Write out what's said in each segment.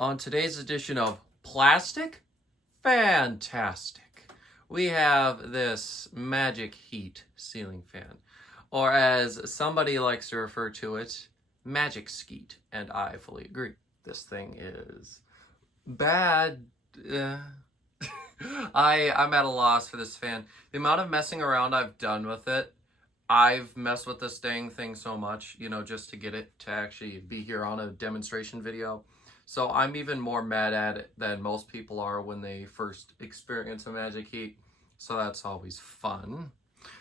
On today's edition of Plastic Fantastic, we have this Magic Heat ceiling fan, or as somebody likes to refer to it, Magic Skeet, and I fully agree. This thing is bad. Uh, I'm at a loss for this fan. The amount of messing around I've done with it, I've messed with this dang thing so much, just to get it to actually be here on a demonstration video. So I'm even more mad at it than most people are when they first experience a Magic Heat. So that's always fun.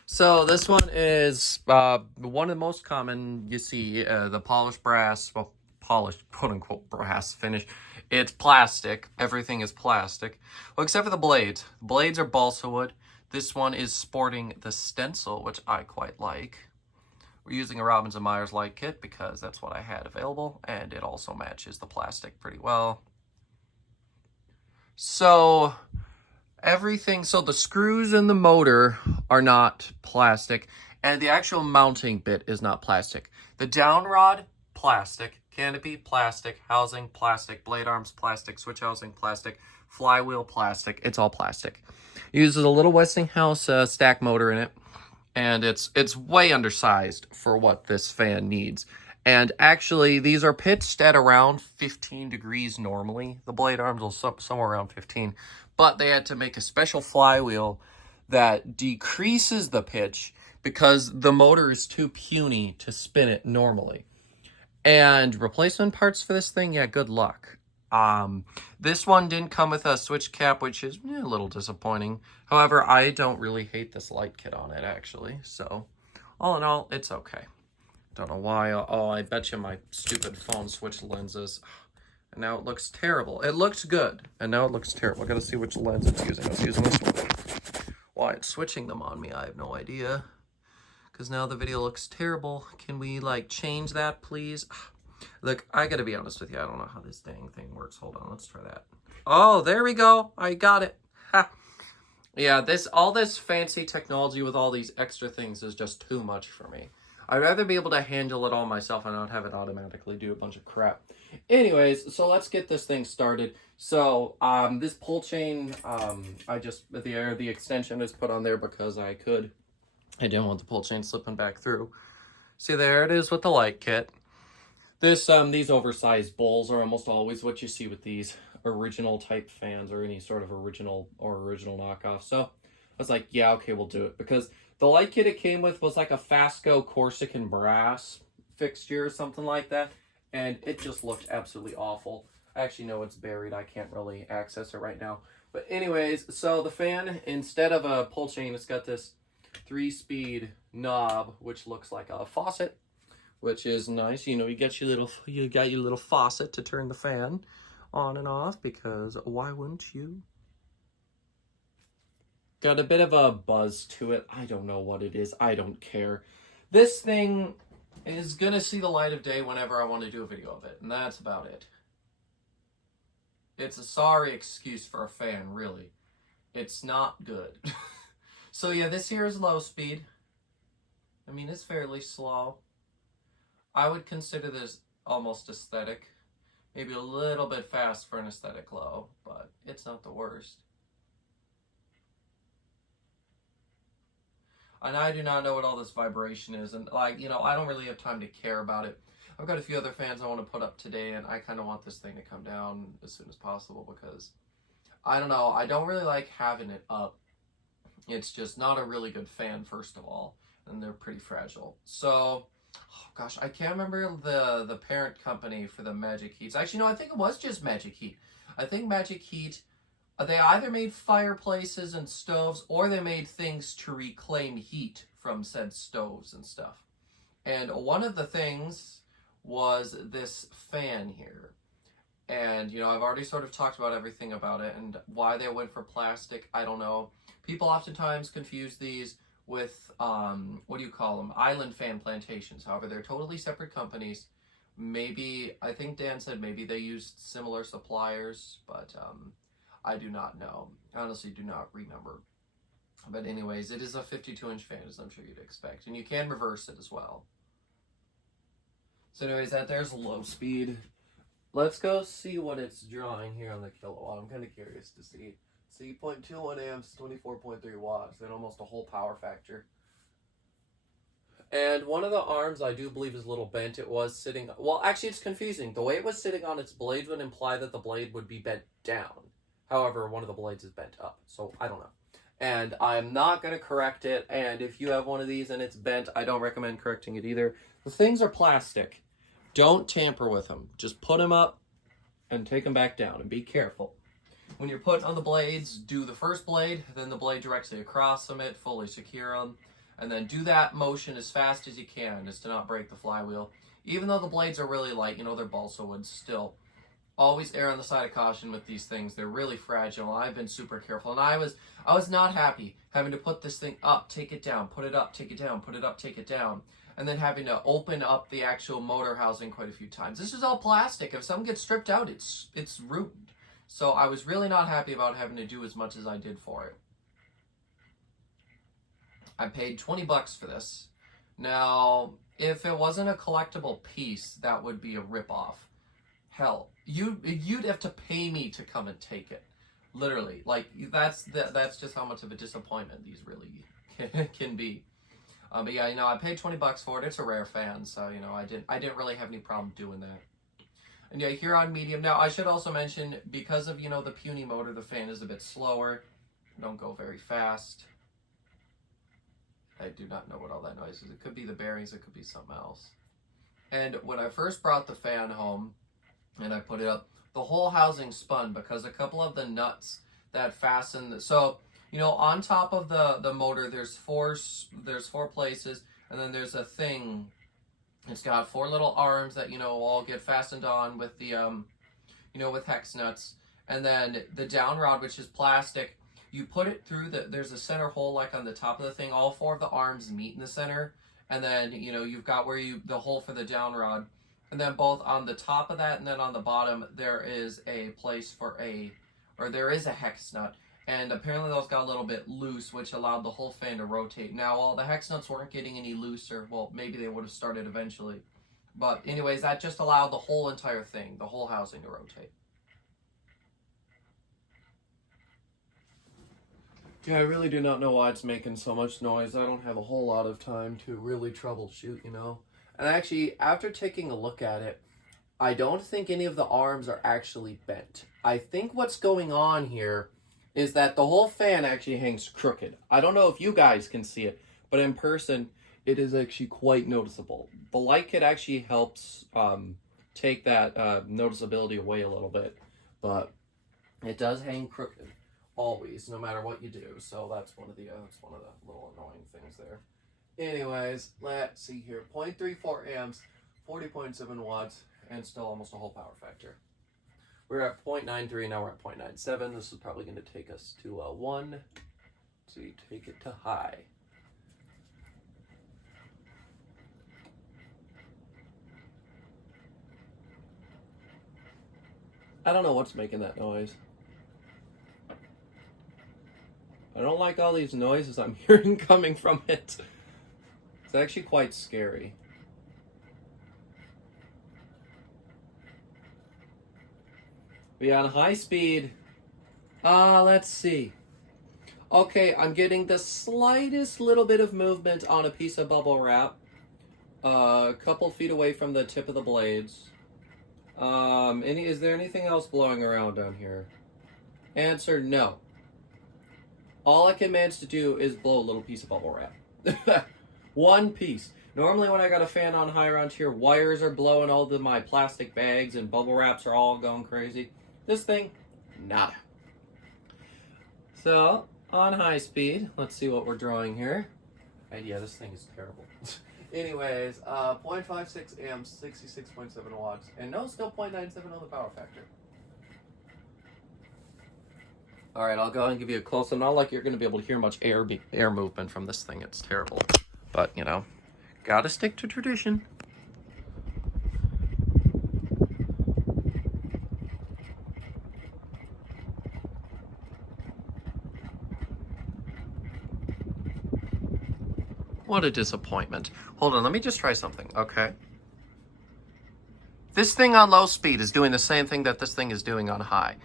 So this one is one of the most common. You see the polished brass, well, polished quote unquote brass finish. It's plastic. Everything is plastic, well, except for the blades. The blades are balsa wood. This one is sporting the stencil, which I quite like. We're using a Robbins & Myers light kit because that's what I had available, and it also matches the plastic pretty well. So the screws in the motor are not plastic, and the actual mounting bit is not plastic. The down rod, plastic. Canopy, plastic. Housing, plastic. Blade arms, plastic. Switch housing, plastic. Flywheel, plastic. It's all plastic. It uses a little Westinghouse stack motor in it, and it's way undersized for what this fan needs. And actually, these are pitched at around 15 degrees normally. The blade arms will somewhere around 15. But they had to make a special flywheel that decreases the pitch because the motor is too puny to spin it normally. And replacement parts for this thing, yeah, good luck. This one didn't come with a switch cap, which is a little disappointing. However, I don't really hate this light kit on it, actually. So, all in all, it's okay. Don't know why. Oh, I bet you my stupid phone switched lenses. And now it looks terrible. It looked good, and now it looks terrible. I gotta see which lens it's using. It's using this one. Why it's switching them on me, I have no idea. Because now the video looks terrible. Can we, change that, please? Look, I gotta be honest with you. I don't know how this dang thing works. Hold on, let's try that. Oh, there we go. I got it. Ha. Yeah, all this fancy technology with all these extra things is just too much for me. I'd rather be able to handle it all myself and not have it automatically do a bunch of crap. Anyways, so let's get this thing started. So, this pull chain, the extension is put on there because I could. I didn't want the pull chain slipping back through. See, there it is with the light kit. These oversized bowls are almost always what you see with these original type fans or any sort of original knockoff. So I was like, yeah, okay, we'll do it. Because the light kit it came with was like a Fasco Corsican brass fixture or something like that. And it just looked absolutely awful. I actually know it's buried. I can't really access it right now. But anyways, so the fan, instead of a pull chain, it's got this 3-speed knob, which looks like a faucet, which is nice. You got your little faucet to turn the fan on and off, because why wouldn't you? Got a bit of a buzz to it. I don't know what it is. I don't care. This thing is gonna see the light of day whenever I want to do a video of it, and that's about it. It's a sorry excuse for a fan, really. It's not good. So yeah, this here is low speed. I mean, it's fairly slow. I would consider this almost aesthetic. Maybe a little bit fast for an aesthetic low, but it's not the worst. And I do not know what all this vibration is, and I don't really have time to care about it. I've got a few other fans I want to put up today, and I kind of want this thing to come down as soon as possible because, I don't know, I don't really like having it up. It's just not a really good fan, first of all, and they're pretty fragile. So, oh gosh, I can't remember the parent company for the Magic Heats. Actually, no, I think it was just Magic Heat. I think Magic Heat, they either made fireplaces and stoves, or they made things to reclaim heat from said stoves and stuff. And one of the things was this fan here. And, I've already sort of talked about everything about it, and why they went for plastic, I don't know. People oftentimes confuse these with, what do you call them? Island fan plantations. However, they're totally separate companies. Maybe, I think Dan said maybe they used similar suppliers, but I do not know. I honestly do not remember. But anyways, it is a 52-inch fan, as I'm sure you'd expect. And you can reverse it as well. So anyways, there's low speed. Let's go see what it's drawing here on the kilowatt. I'm kind of curious to see. See, 0.21 amps, 24.3 watts, then almost a whole power factor. And one of the arms I do believe is a little bent. It was sitting, well, actually it's confusing. The way it was sitting on its blade would imply that the blade would be bent down. However, one of the blades is bent up, so I don't know. And I'm not going to correct it, and if you have one of these and it's bent, I don't recommend correcting it either. The things are plastic. Don't tamper with them. Just put them up and take them back down, and be careful. When you're putting on the blades, do the first blade, then the blade directly across them, it fully secure them. And then do that motion as fast as you can, as to not break the flywheel. Even though the blades are really light, you know, they're balsa wood still. Always err on the side of caution with these things. They're really fragile. I've been super careful. And I was not happy having to put this thing up, take it down, put it up, take it down, put it up, take it down. And then having to open up the actual motor housing quite a few times. This is all plastic. If something gets stripped out, it's ruined. So I was really not happy about having to do as much as I did for it. I paid $20 for this. Now, if it wasn't a collectible piece, that would be a ripoff. Hell, you'd have to pay me to come and take it. Literally, like that's just how much of a disappointment these really can be. But yeah, you know, I paid $20 for it. It's a rare fan, so you know, I didn't really have any problem doing that. And yeah, here on medium. Now, I should also mention, because of, you know, the puny motor, the fan is a bit slower. Don't go very fast. I do not know what all that noise is. It could be the bearings, it could be something else. And when I first brought the fan home and I put it up, the whole housing spun because a couple of the nuts that fasten so, you know, on top of the motor, there's four places, and then there's a thing. It's got 4 little arms that, you know, all get fastened on with the, you know, with hex nuts. And then the down rod, which is plastic, you put it through there's a center hole like on the top of the thing. All 4 of the arms meet in the center. And then, you know, you've got the hole for the down rod. And then both on the top of that and then on the bottom, there is a place there is a hex nut. And apparently those got a little bit loose, which allowed the whole fan to rotate. Now, all the hex nuts weren't getting any looser. Well, maybe they would have started eventually. But anyways, that just allowed the whole entire thing, the whole housing to rotate. Yeah, I really do not know why it's making so much noise. I don't have a whole lot of time to really troubleshoot, you know. And actually, after taking a look at it, I don't think any of the arms are actually bent. I think what's going on here is that the whole fan actually hangs crooked. I don't know if you guys can see it, but in person, it is actually quite noticeable. The light kit actually helps take that noticeability away a little bit, but it does hang crooked always, no matter what you do. So that's one of the little annoying things there. Anyways, let's see here. 0.34 amps, 40.7 watts, and still almost a whole power factor. We're at 0.93, now we're at 0.97. This is probably going to take us to 1. So you take it to high. I don't know what's making that noise. I don't like all these noises I'm hearing coming from it. It's actually quite scary. But yeah, on high speed, let's see. Okay, I'm getting the slightest little bit of movement on a piece of bubble wrap. A couple feet away from the tip of the blades. Is there anything else blowing around down here? Answer, no. All I can manage to do is blow a little piece of bubble wrap. One piece. Normally when I got a fan on high around here, wires are blowing, all of my plastic bags and bubble wraps are all going crazy. This thing, nada. So, on high speed, let's see what we're drawing here. And yeah, this thing is terrible. Anyways, 0.56 amps, 66.7 watts, and no, still 0.97 on the power factor. Alright, I'll go ahead and give you a close-up. Not like you're going to be able to hear much air movement from this thing. It's terrible. But, you know, gotta stick to tradition. What a disappointment. Hold on, let me just try something, okay? This thing on low speed is doing the same thing that this thing is doing on high.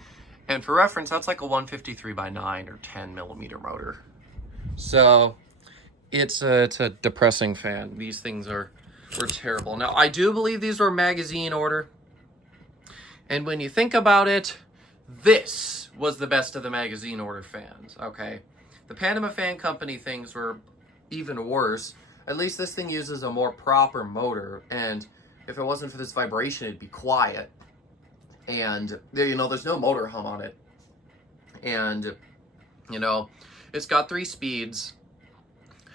And for reference, that's like a 153/9 or 10 millimeter motor. So it's a depressing fan. These things were terrible. Now, I do believe these were magazine order. And when you think about it, this was the best of the magazine order fans, okay? The Panama Fan Company things were even worse. At least this thing uses a more proper motor, and if it wasn't for this vibration, it'd be quiet. And, you know, there's no motor hum on it. And, you know, it's got 3 speeds,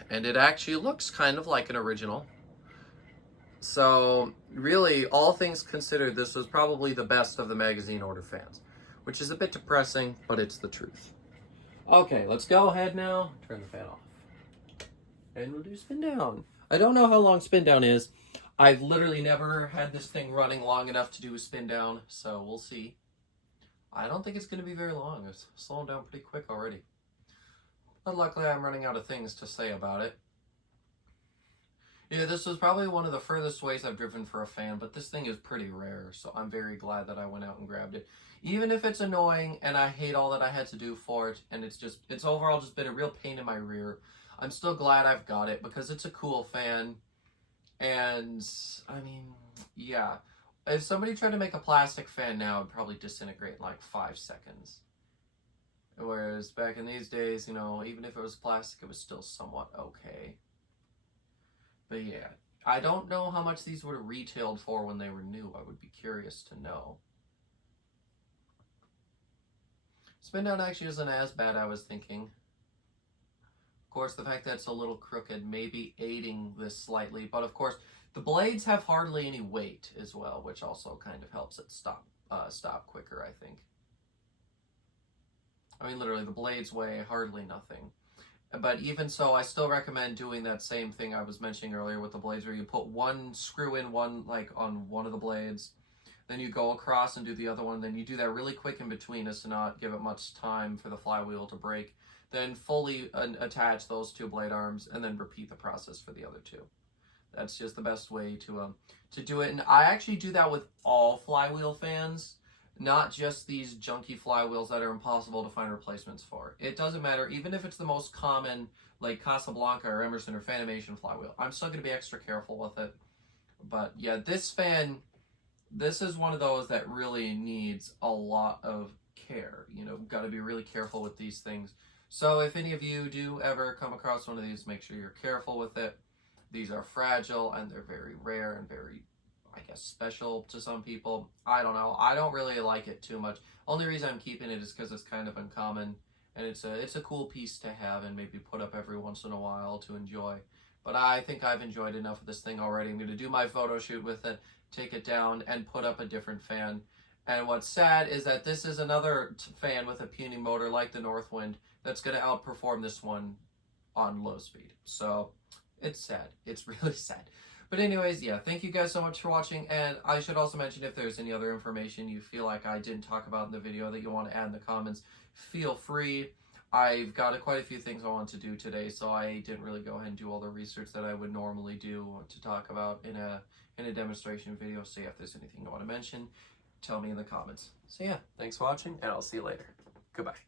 and it actually looks kind of like an original. So, really, all things considered, this was probably the best of the magazine order fans, which is a bit depressing, but it's the truth. Okay, let's go ahead now, turn the fan off, and we'll do spin down. I don't know how long spin down is. I've literally never had this thing running long enough to do a spin down, so we'll see. I don't think it's going to be very long. It's slowing down pretty quick already. But luckily I'm running out of things to say about it. Yeah, this was probably one of the furthest ways I've driven for a fan, but this thing is pretty rare, so I'm very glad that I went out and grabbed it. Even if it's annoying and I hate all that I had to do for it, and it's overall just been a real pain in my rear, I'm still glad I've got it because it's a cool fan. And, I mean, yeah. If somebody tried to make a plastic fan now, it'd probably disintegrate in like 5 seconds. Whereas back in these days, you know, even if it was plastic, it was still somewhat okay. But yeah, I don't know how much these would have retailed for when they were new. I would be curious to know. Spin down actually isn't as bad I was thinking. Of course, the fact that it's a little crooked may be aiding this slightly, but of course, the blades have hardly any weight as well, which also kind of helps it stop quicker, I think. I mean, literally, the blades weigh hardly nothing. But even so, I still recommend doing that same thing I was mentioning earlier with the blades, where you put one screw in like on one of the blades, then you go across and do the other one, then you do that really quick in between as to not give it much time for the flywheel to break, then fully attach those 2 blade arms, and then repeat the process for the other 2. That's just the best way to do it. And I actually do that with all flywheel fans, not just these junky flywheels that are impossible to find replacements for. It doesn't matter, even if it's the most common, like Casablanca or Emerson or Fanimation flywheel. I'm still going to be extra careful with it. But yeah, this fan, this is one of those that really needs a lot of care. You know, got to be really careful with these things. So if any of you do ever come across one of these, make sure you're careful with it. These are fragile, and they're very rare and very, I guess, special to some people. I don't know. I don't really like it too much. Only reason I'm keeping it is because it's kind of uncommon, and it's a cool piece to have and maybe put up every once in a while to enjoy. But I think I've enjoyed enough of this thing already. I'm going to do my photo shoot with it, take it down, and put up a different fan. And what's sad is that this is another fan with a puny motor like the Northwind that's going to outperform this one on low speed. So it's sad. It's really sad. But anyways, yeah, thank you guys so much for watching, and I should also mention if there's any other information you feel like I didn't talk about in the video that you want to add in the comments, feel free. I've got quite a few things I want to do today, so I didn't really go ahead and do all the research that I would normally do to talk about in a demonstration video. So yeah, if there's anything you want to mention, tell me in the comments. So yeah, thanks for watching, and I'll see you later. Goodbye.